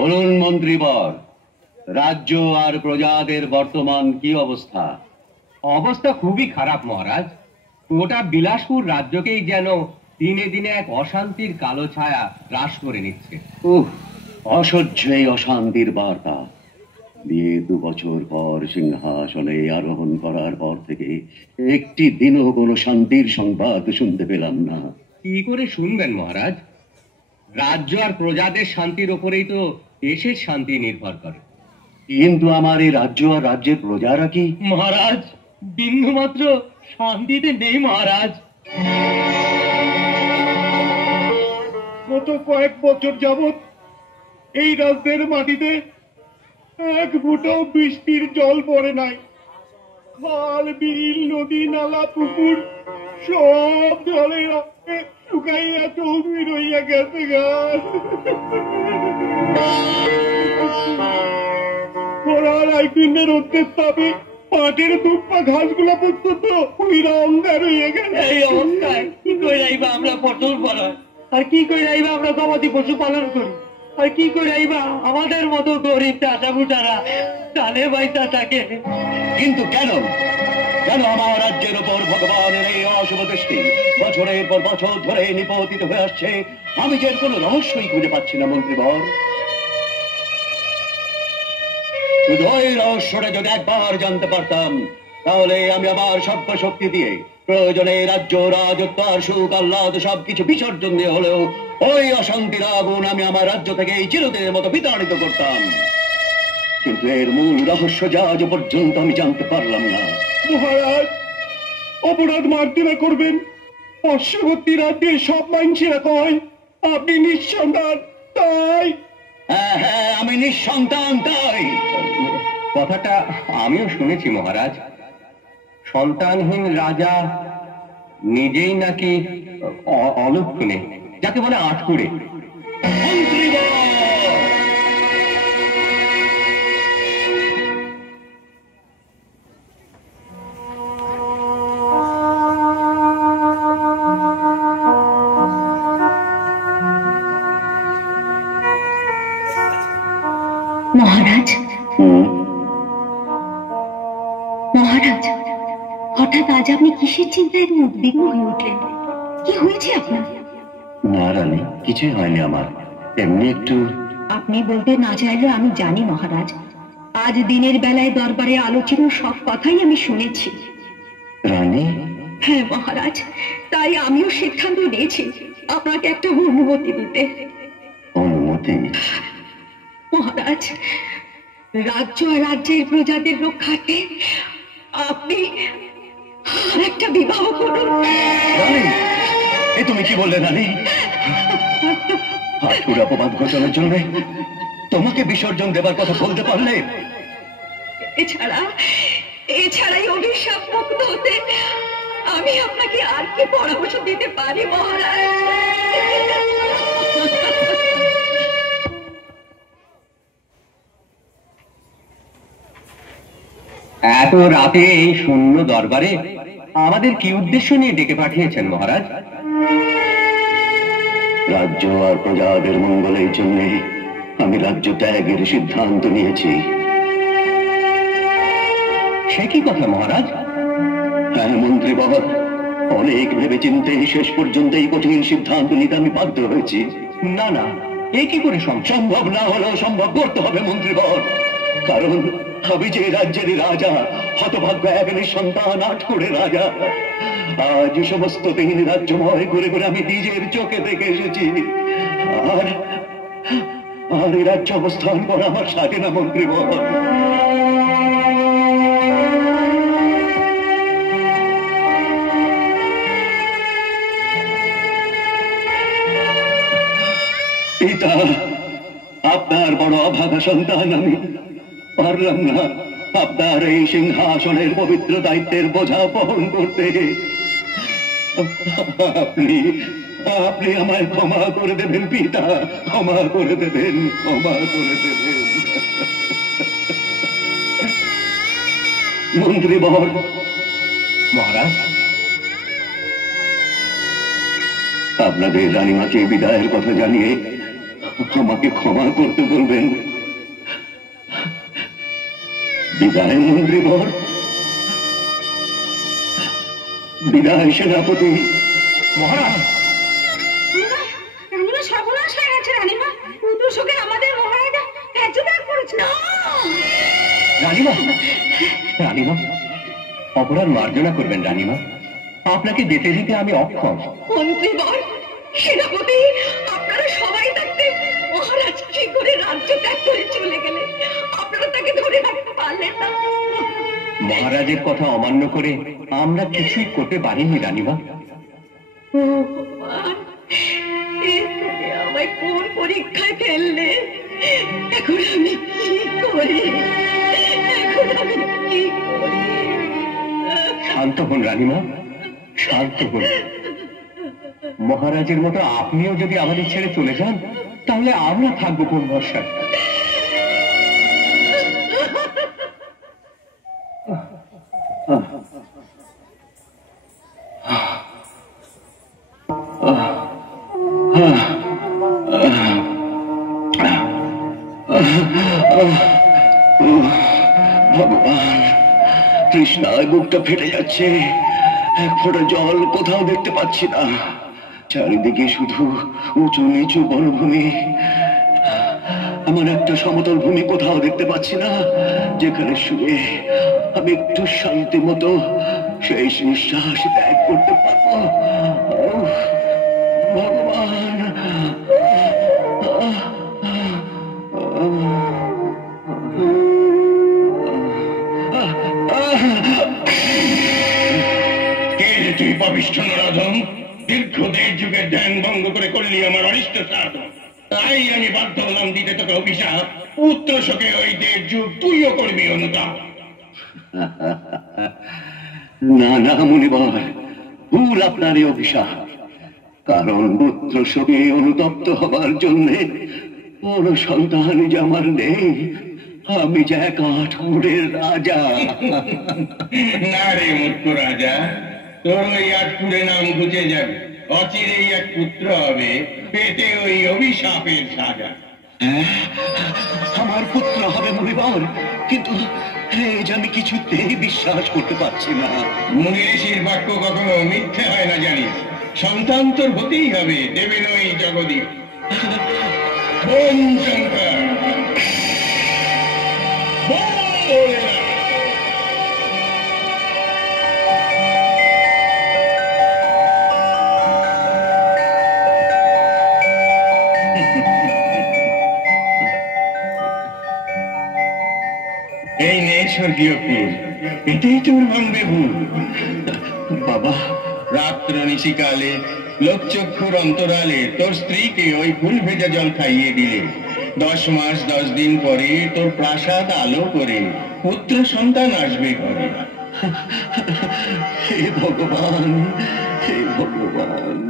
বলুন মন্ত্রীবর, রাজ্য আর প্রজাদের বর্তমান কি অবস্থা? অবস্থা খুবই খারাপ মহারাজ। গোটা বিলাসপুর রাজ্যকেই যেন দিনে দিনে এক অশান্তির কালো ছায়া গ্রাস করে নিচ্ছে। অসহ্য এই অশান্তির বার্তা। বিয়ে 2 বছর পর সিংহাসনে আরোহণ করার পর থেকে একটি দিনও কোনো শান্তির সংবাদ শুনতে পেলাম না। কি করে শুনবেন মহারাজ? রাজ্য আর প্রজাদের শান্তির ওপরেই তো দেশের শান্তি নির্ভর করে। কিন্তু আমার এই রাজ্য আর রাজ্যের প্রজারা কি? মহারাজ, বিন্দু মাত্র শান্তিতে নেই মহারাজ। গত কয়েক বছর যাবৎ এই রাজ্যের মাটিতে এক ফুটাও বৃষ্টির জল পড়ে নাই। খাল, বিল, নদী, নালা, পুকুর সব জলে শুকাইয়া চৌধুরী রইয়া গেছে। খরার আইপিনের রোদের তাপে পাটের দুপা ঘাসগুলা পর্যন্ত পুইরা অন্ধকার হইয়া গেছে। এই অবস্থায় কি করে যাইবা আমরা পটল ফলাই, আর কি করে যাইবা আমরা গবাদি পশু পালন করি, আর কি করে যাইবা আমাদের মতো গরিব চাষা বুটারা চালে বাইসা থাকে। কিন্তু কেন কেন আমার রাজ্যের উপর ভগবানের এই অশুভ দৃষ্টি বছরের পর বছর ধরে নিপতিত হয়ে আসছে? আমি যে কোনো রহস্যই খুঁজে পাচ্ছি না মন্ত্রীবর। শুধু ওই রহস্যটা যদি একবার জানতে পারতাম, তাহলে আমি আমার সর্বশক্তি দিয়ে প্রয়োজনে রাজ্য, রাজত্ব আর সুখ আহ্লাদ সবকিছু বিসর্জন দিয়ে হলেও ওই অশান্তির আগুন আমি আমার রাজ্য থেকে এই চিরদিনের মতো বিতাড়িত করতাম। কিন্তু এর মূল রহস্য যা আজ পর্যন্ত আমি জানতে পারলাম না। মহারাজ, অপরাধ মার্জনা করবেন। পার্শ্ববর্তী রাজ্যের সব মানুষেরা কয় আপনি নিঃসন্তান, তাই? হ্যাঁ হ্যাঁ, আমি নিঃসন্তান, তাই। কথাটা আমিও শুনেছি মহারাজ। সন্তানহীন রাজা নিজেই নাকি অলক্ষণে, যাকে বলে আটকুড়ে। মহারাজ, মহারাজ, হঠাৎ আজ আপনি কিসের চিন্তায় উদ্বিগ্ন হয়ে উঠলেন? কি হয়েছে আপনার? না রানী, কিছুই হয়নি আমার, এমনি একটু। আপনি বলতে না চাইলে আমি জানি মহারাজ। আজ দিনের বেলায় দরবারে আলোচিত সব কথাই আমি শুনেছি। রানী? হ্যাঁ মহারাজ, তাই আমিও সিদ্ধান্ত নিয়েছি আপনাকে একটা অনুমতি দিতে। অনুমতি? মহারাজ, রাজ্য আর রাজ্যের প্রজাদের রক্ষার্থে আপনি আর একটা বিবাহ করুন। রানী, এ তুমি কি বললে রানী? আটকুড়ে অপবাদ ঘটানোর জন্য তোমাকে বিসর্জন দেবার কথা বলতে পারলে? এছাড়াই অভিশাপ মুক্ত হতে আমি আপনাকে আর কি পরামর্শ দিতে পারি মহারাজ? এত রাতে এই শূন্য দরবারে আমাদের কি উদ্দেশ্য নিয়ে ডেকে পাঠিয়েছেন মহারাজ? রাজ্য আর প্রজাদের মঙ্গলের জন্য আমি রাজ্য ত্যাগের সিদ্ধান্ত নিয়েছি। সে কি কথা মহারাজ? হ্যাঁ মন্ত্রীবর, অনেক ভেবে চিন্তে শেষ পর্যন্ত এই কঠিন সিদ্ধান্ত নিতে আমি বাধ্য হয়েছি। না না, এ কি করে সম্ভব? না হলেও সম্ভব করতে হবে মন্ত্রীবর, কারণ আমি যে রাজ্যের রাজা, হতভাগ্য এক নিঃসন্তান আটকুড়ে রাজা। আজ সমস্ত দিন রাজ্যময় ঘুরে ঘুরে আমি নিজের চোখে দেখে এসেছি। আর এই রাজ্য অবস্থান করা আমার সাথে না মন্ত্রীবর। পিতা, আপনার বড় অভাগা সন্তান আমি, পারলাম না আপনার এই সিংহাসনের পবিত্র দায়িত্বের বোঝা বহন করতে। আপনি আমায় ক্ষমা করে দেবেন পিতা, ক্ষমা করে দেবেন, ক্ষমা করে দেবেন। মন্ত্রীবর। মহারাজ, আপনাদের রানীমাকে বিদায়ের কথা জানিয়ে আমাকে ক্ষমা করতে বলবেন। বিদায় মন্ত্রীবর, বিদায় সেনাপতি। মহারাজ, রানীমা সর্বনাশ হয়ে গেছে। রানীমা পুত্র শোকে আমাদের মহারাজা ত্যাজ্যত্যাগ করেছে। রানীমা, রানীমা, অপরাধ মার্জনা করবেন রানীমা। আপনাকে যেতে দিতে আমি অক্ষম। মন্ত্রীবর, সেনাপতি, আপনারা সবাই থাকতে মহারাজ কি করে রাজ্য ত্যাগ করে চলে গেলেন? আপনারা তাকে ধরে রাখতে পারলেন না। মহারাজের কথা অমান্য করে আমরা কিছুই করতে পারিনি রানীমা। আমায় কোন পরীক্ষায় ফেললে? এখন আমি কি করি? এখন আমি কি করি? শান্ত হন রানীমা, শান্ত হন। মহারাজের মতো আপনিও যদি আমাদের ছেড়ে চলে যান, তাহলে আমরা থাকবো কোন ভরসায়? ভগবান, তৃষ্ণায় বুকটা ফেটে যাচ্ছে। এক ফোঁটা জল কোথাও দেখতে পাচ্ছি না। চারিদিকে শুধু উঁচু নিচু বনভূমি। এমন একটা সমতল ভূমি কোথাও দেখতে পাচ্ছি না যেখানে শুয়ে আমি একটু শান্তি মতো শেষ নিঃশ্বাস ত্যাগ করতে পারবো। ভগবান, তুই পাপিষ্ঠ নরাধম, দীর্ঘ 1.5 যুগের ধ্যান ভঙ্গ করে করলি আমার অনিষ্ট সাধন। তাই আমি বাধ্য হলাম দিতে তোকে অভিশাপ। পুত্র শোকে ওই 1.5 যুগ তুইও করবি অনুতাপ। না না মুনিবর, ভুল আপনার এই অভিশাপ। কারণ পুত্র শোকে অনুতপ্ত হবার জন্যে কোন সন্তান যে আমার নেই। আমি যে এক 8 ফুটের রাজা। না রে মূর্খ রাজা, তোর ওই 8 ফুটে নাম ঘুচে যাবে। অচিরেই এক পুত্র হবে, পেটে ওই অভিশাপের সাজা। আমার পুত্র হবে মুনিবর, কিন্তু যে আমি কিছুতেই বিশ্বাস করতে পারছি না। মুনি ঋষির বাক্য কখনো মিথ্যে হয় না জানিস। সন্তান তোর হতেই হবে, দেবেন ওই জগদীপ। বোম শঙ্কর, বোম ভোলেনাথ। এই নে স্বর্গীয় পীর, এটাই তোর ভাঙবে ভুল। বাবা, রাত্র নিশিকালে লোকচক্ষুর অন্তরালে তোর স্ত্রীকে ওই ফুল ভেজা জল খাইয়ে দিলে। 10 মাস 10 দিন পরে তোর প্রাসাদ আলো করে পুত্র সন্তান আসবে ঘরে। হে ভগবান, হে ভগবান।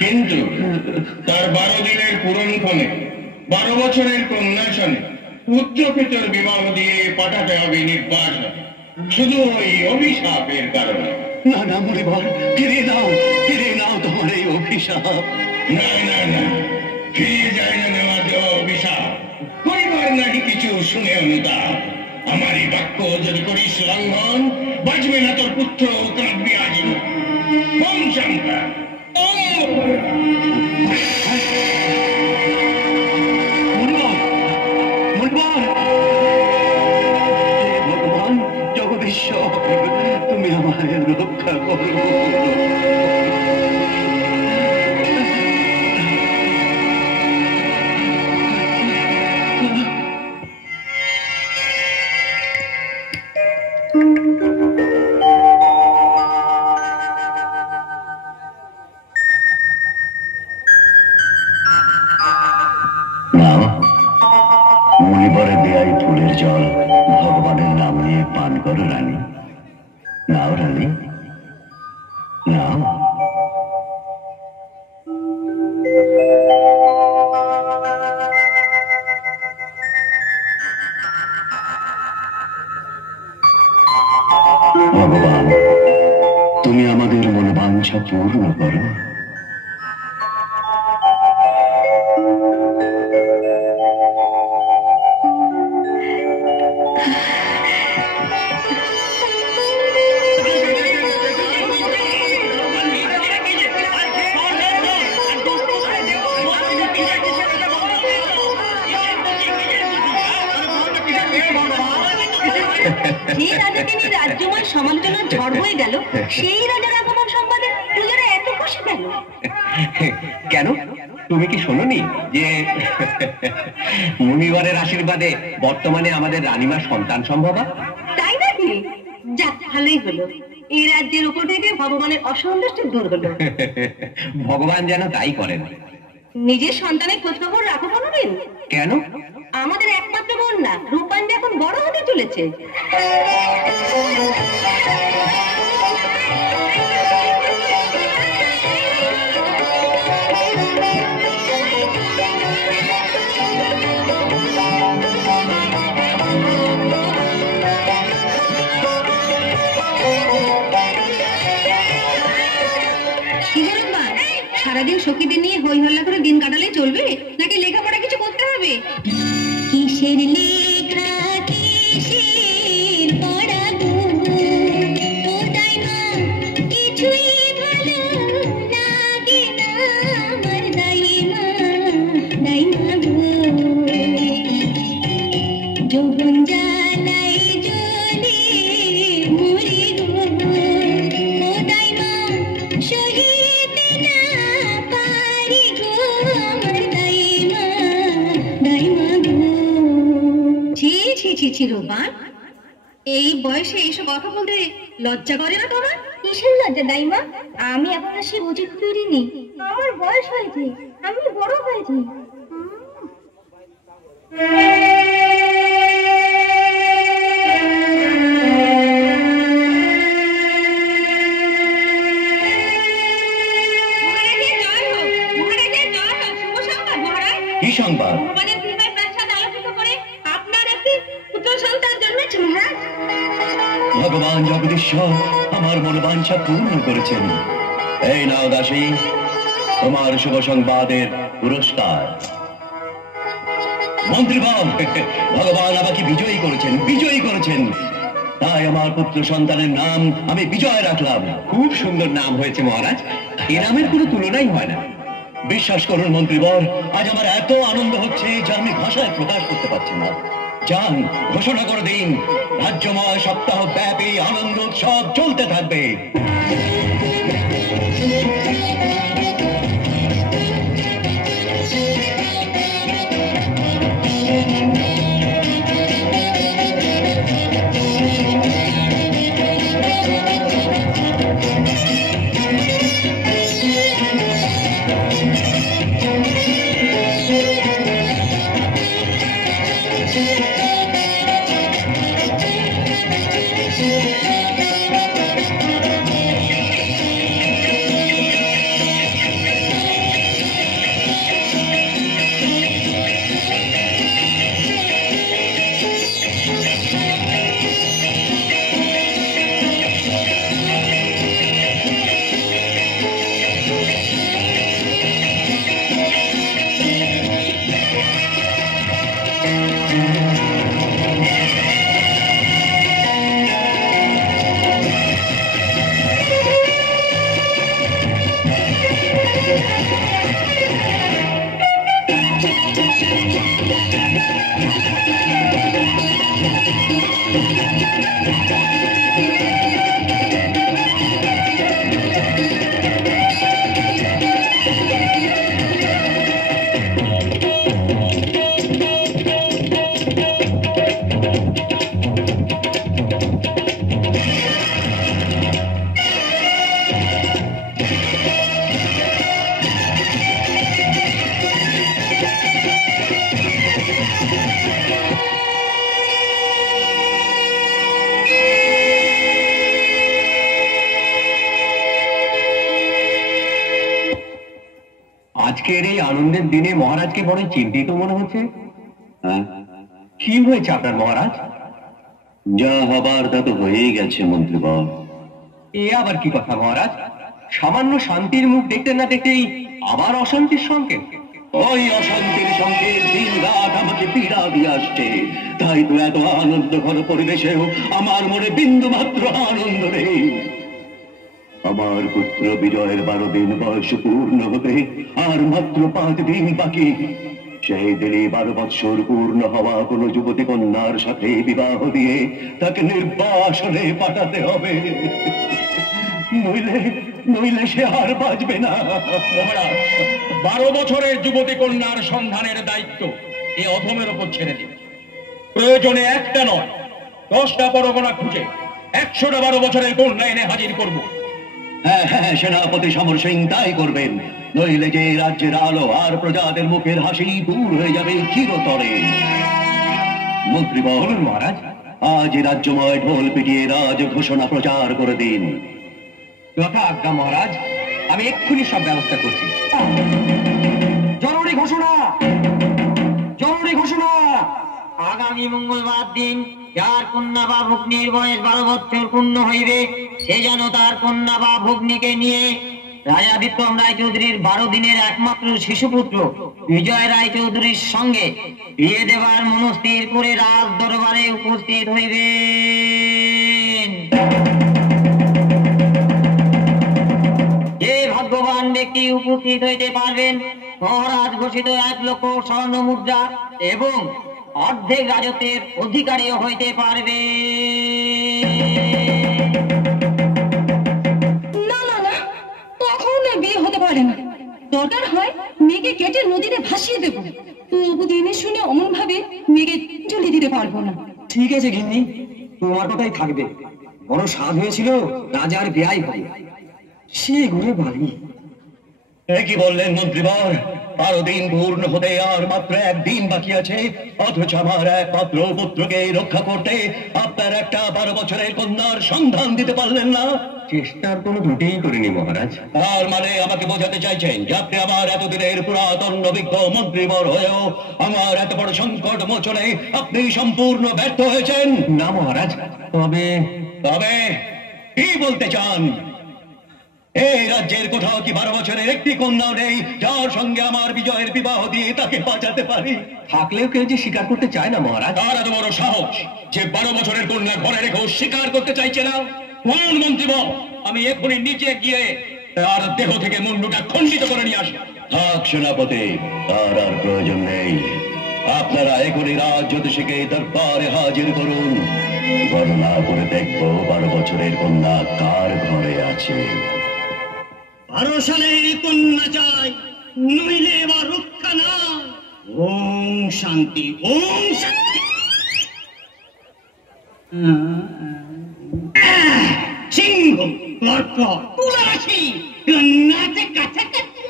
কিন্তু তার 12 দিনের পূরণক্ষণে 12 বছরের কন্যা সনে পুত্রকে তোর বিবাহ দিয়ে পাঠাতে হবে নির্বাসনে, শুধু ওই অভিশাপের কারণে। না না মুনিবর, ফিরিয়ে নাও তোমার এই অভিশাপ। না না না, ফিরিয়ে যায় না নেওয়া দেওয়া অভিশাপ। পরিবার নাকি কিছু শুনে অনুতাপ। আমার এই বাক্য যদি করিস লঙ্ঘন, বাঁচবে না তোর পুত্র, কাঁদবি আজীবন। ওম শঙ্কর, ওম ভগবান জগদীশ্বর, তুমি আমায় রক্ষা করো। মুনিবরের দেয়াই ফুলের জল ভগবানের নাম নিয়ে পান করো রানী। নাও রানী, নাও। ভগবান, তুমি আমাদের মনোবাঞ্ছা পূর্ণ করো। যে রাজাকে নিয়ে রাজ্যময় সমালোচনার ঝড় বয়ে গেল, সেই রাজার আগমন সংবাদে প্রজারা এত খুশি কেন? কেন, তুমি কি শোনোনি যে মুনিবরের আশীর্বাদে বর্তমানে আমাদের রানীমা সন্তান সম্ভবা? তাই নাকি? যাক, ভালোই হলো। এই রাজ্যের উপর থেকে ভগবানের অসন্তুষ্টি দূর হলো। ভগবান যেন তাই করেন। নিজের সন্তানের খোঁজ খবর রাখো কোনোদিন? কেন? আমাদের একমাত্র বোন না, রূপান যে এখন বড় হতে চলেছে। সারাদিন সখীদের নিয়ে হই হল্লা করে দিন কাটালে চলবে, নাকি লেখাপড়া কিছু করতে হবে? কিসের লেখা কিসের পড়া গো, ওটাই না কিছুই ভালো লাগে না আমার দাইমা, দাইমা গো। যৌবন জ্বালাই জ্বলে মরি গো, ও দাইমা সহিতে না পারি গো আমার দাইমা, দাইমা গো। ছি ছি ছি ছি রূপান, এই বয়সে এইসব কথা বলতে লজ্জা করে না তোমার? কিসের লজ্জা দাইমা? আমি এখন সে বুঝে ফিরিনি। আমার বয়স হয়েছে, আমি বড় হয়েছি। কি সংবাদ? ভগবান জগদীশ্বর আমার মনোবাঞ্ছা পূর্ণ করেছেন। এই নাও দাসী, তোমার শুভ সংবাদের পুরস্কার। মন্ত্রীগণ, ভগবান আমাকে বিজয়ী করেছেন, বিজয়ী করেছেন। তাই আমার পুত্র সন্তানের নাম আমি বিজয় রাখলাম। খুব সুন্দর নাম হয়েছে মহারাজ, এ নামের কোনো তুলনাই হয় না। বিশ্বাস করুন মন্ত্রীবর, আজ আমার এত আনন্দ হচ্ছে যে আমি ভাষায় প্রকাশ করতে পারছি না। যান, ঘোষণা করে দিন, রাজ্যময় সপ্তাহ ব্যাপী আনন্দ উৎসব চলতে থাকবে। আজকের এই আনন্দের দিনে মহারাজকে বড় চিন্তিত মনে হচ্ছে। কি হয়েছে আপনার মহারাজ? যা হবার তা তো হয়েই গেছে মন্ত্রীবর। এ আবার কি কথা মহারাজ? সামান্য শান্তির মুখ দেখতে না দেখতেই আবার অশান্তির সংকেত। ওই অশান্তির সংকেত দিন রাত আমাকে পীড়া দিয়ে আসছে। তাই তো এত আনন্দ ঘন পরিবেশেও আমার মনে বিন্দু মাত্র আনন্দ নেই। আমার পুত্র বিজয়ের 12 দিন বয়স পূর্ণ হতে আর মাত্র 5 দিন বাকি। সেই দিনই 12 বৎসর পূর্ণ হওয়া কোনো যুবতী কন্যার সাথে বিবাহ দিয়ে তাকে নির্বাসনে পাঠাতে হবে, নইলে নইলে সে আর বাঁচবে না। মহারাজ, 12 বছরের যুবতী কন্যার সন্ধানের দায়িত্ব এই অধমের ওপর ছেড়ে দিন। প্রয়োজনে একটা নয় 10টা পরগনা খুঁজে 100টা 12 বছরের কন্যা এনে হাজির করব। হ্যাঁ হ্যাঁ, সেনাপতি সমর সিং তাই করবেন, নইলে যে রাজ্যের আলো আর প্রজাদের মুখের হাসি দূর হয়ে যাবে চিরতরে। মন্ত্রী বলুন মহারাজ, আজ রাজ্যময় ঢোল পিটিয়ে রাজ ঘোষণা প্রচার করে দিন। যথা আজ্ঞা মহারাজ, আমি এক্ষুনি সব ব্যবস্থা করছি। জরুরি ঘোষণা, জরুরি ঘোষণা। আগামী মঙ্গলবার দিন যার কন্যা বা ভগ্নীর বয়স 12 বছর পূর্ণ হইবে, সে যেন তার কন্যা বা ভগ্নীকে নিয়ে রাজা বিক্রম রায়চৌধুরীর 12 দিনের একমাত্র শিশুপুত্র বিজয় রায়চৌধুরীর সঙ্গে বিয়ে দেবার মনস্থির করে রাজ দরবারে উপস্থিত হইবেন। যে ভাগ্যবান ব্যক্তি উপস্থিত হইতে পারবেন, মহারাজ ঘোষিত 1 লক্ষ স্বর্ণ মুদ্রা এবং অর্ধেক রাজত্বের অধিকারীও হইতে পারবে। না না না, কখনো বিয়ে হতে পারে না। দরকার হয় মেয়েকে কেটে নদীতে ভাসিয়ে দেব, তবু দিনে শুনে অমন ভাবে মেয়েকে চলে দিতে পারবো না। ঠিক আছে গিন্নি, তোমার কথাই থাকবে। বড় স্বাদ হয়েছিল রাজার বিয়াই হবে, সে ঘুরে বাড়ি। কি বললেন মন্ত্রীবর? 12 দিন পূর্ণ হতে আর মাত্র 1 দিন বাকি আছে, অথচ আমার একমাত্র পুত্রকে রক্ষা করতে আপনার একটা 12 বছরের কন্যার সন্ধান দিতে পারলেন না। চেষ্টার কোনো ত্রুটিই করিনি মহারাজ। তার মানে আমাকে বোঝাতে চাইছেন যে আপনি আমার এতদিনের পুরাতন অভিজ্ঞ মন্ত্রীবর হয়েও আমার এত বড় সংকট মোচনে আপনি সম্পূর্ণ ব্যর্থ হয়েছেন? না মহারাজ, তবে তবে কি বলতে চান? এই রাজ্যের কোথাও কি 12 বছরের একটি কন্যাও নেই যার সঙ্গে আমার বিজয়ের বিবাহ দিয়ে তাকে বাঁচাতে পারি? থাকলেও কেউ যে স্বীকার করতে চায় না মহারাজ। তার এত বড় সাহস যে 12 বছরের কন্যা ঘরে রেখেও স্বীকার করতে চাইছে না। কোন মন্ত্রী? আমি এক্ষুনি নিচে গিয়ে তার দেহ থেকে মুন্ডুটা খণ্ডিত করে নিয়ে আসি। থাক সেনাপতি, তার আর প্রয়োজন নেই। আপনারা এখনই রাজ জ্যোতিষীকে দরবারে হাজির করুন, গণনা করে দেখবো 12 বছরের কন্যা কার ঘরে আছে। 12 সালের কন্যা চাই, নইলে এবার রক্ষা না। ওম শান্তি, ওম শান্তি। সিংহ কর্ক তুলা রাশি কন্যাতে কাছাকাছি।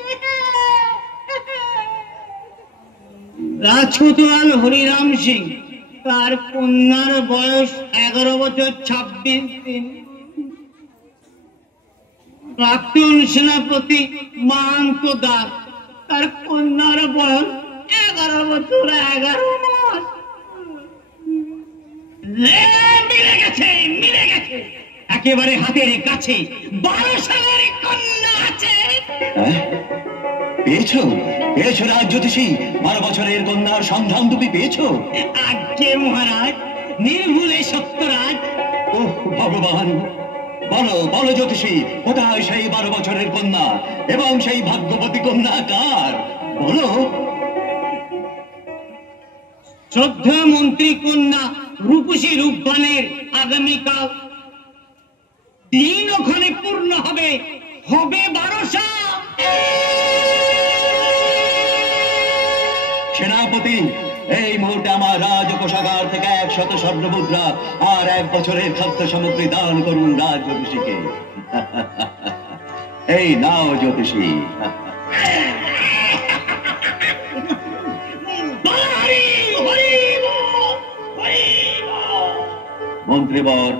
রাজকুতুয়াল হরিরাম সিং, তার কন্যার বয়স 11 বছর 26 দিন। প্রাক্তন সেনাপতি মান্ত দাস, তার কন্যার বয়স 11 বছর 11 মাস। মিলে গেছে, মিলে গেছে, একেবারে হাতের কাছে 12 সালের কন্যা আছে। পেয়েছো? পেয়েছো রাজ জ্যোতিষী? 12 বছরের কন্যার সন্ধান তুমি পেয়েছো? আজ্ঞে মহারাজ, নির্ভুলে সত্যরাজ। ওহ ভগবান, বলো বলো জ্যোতিষী, কোথায় সেই 12 বছরের কন্যা এবং সেই ভাগ্যবতী কন্যা কার? বলো। শ্রদ্ধা মন্ত্রী কন্যা রূপসী রূপবানের আগামীকাল দিন ওখানে পূর্ণ হবে, হবে 12 সেনাপতি, এই মুহূর্তে আমার রাজ কোষাগার থেকে 100 স্বর্ণ মুদ্রা আর 1 বছরের খাদ্য সামগ্রী দান করুন রাজ জ্যোতিষীকে। এই নাও জ্যোতিষী। মন্ত্রীবর,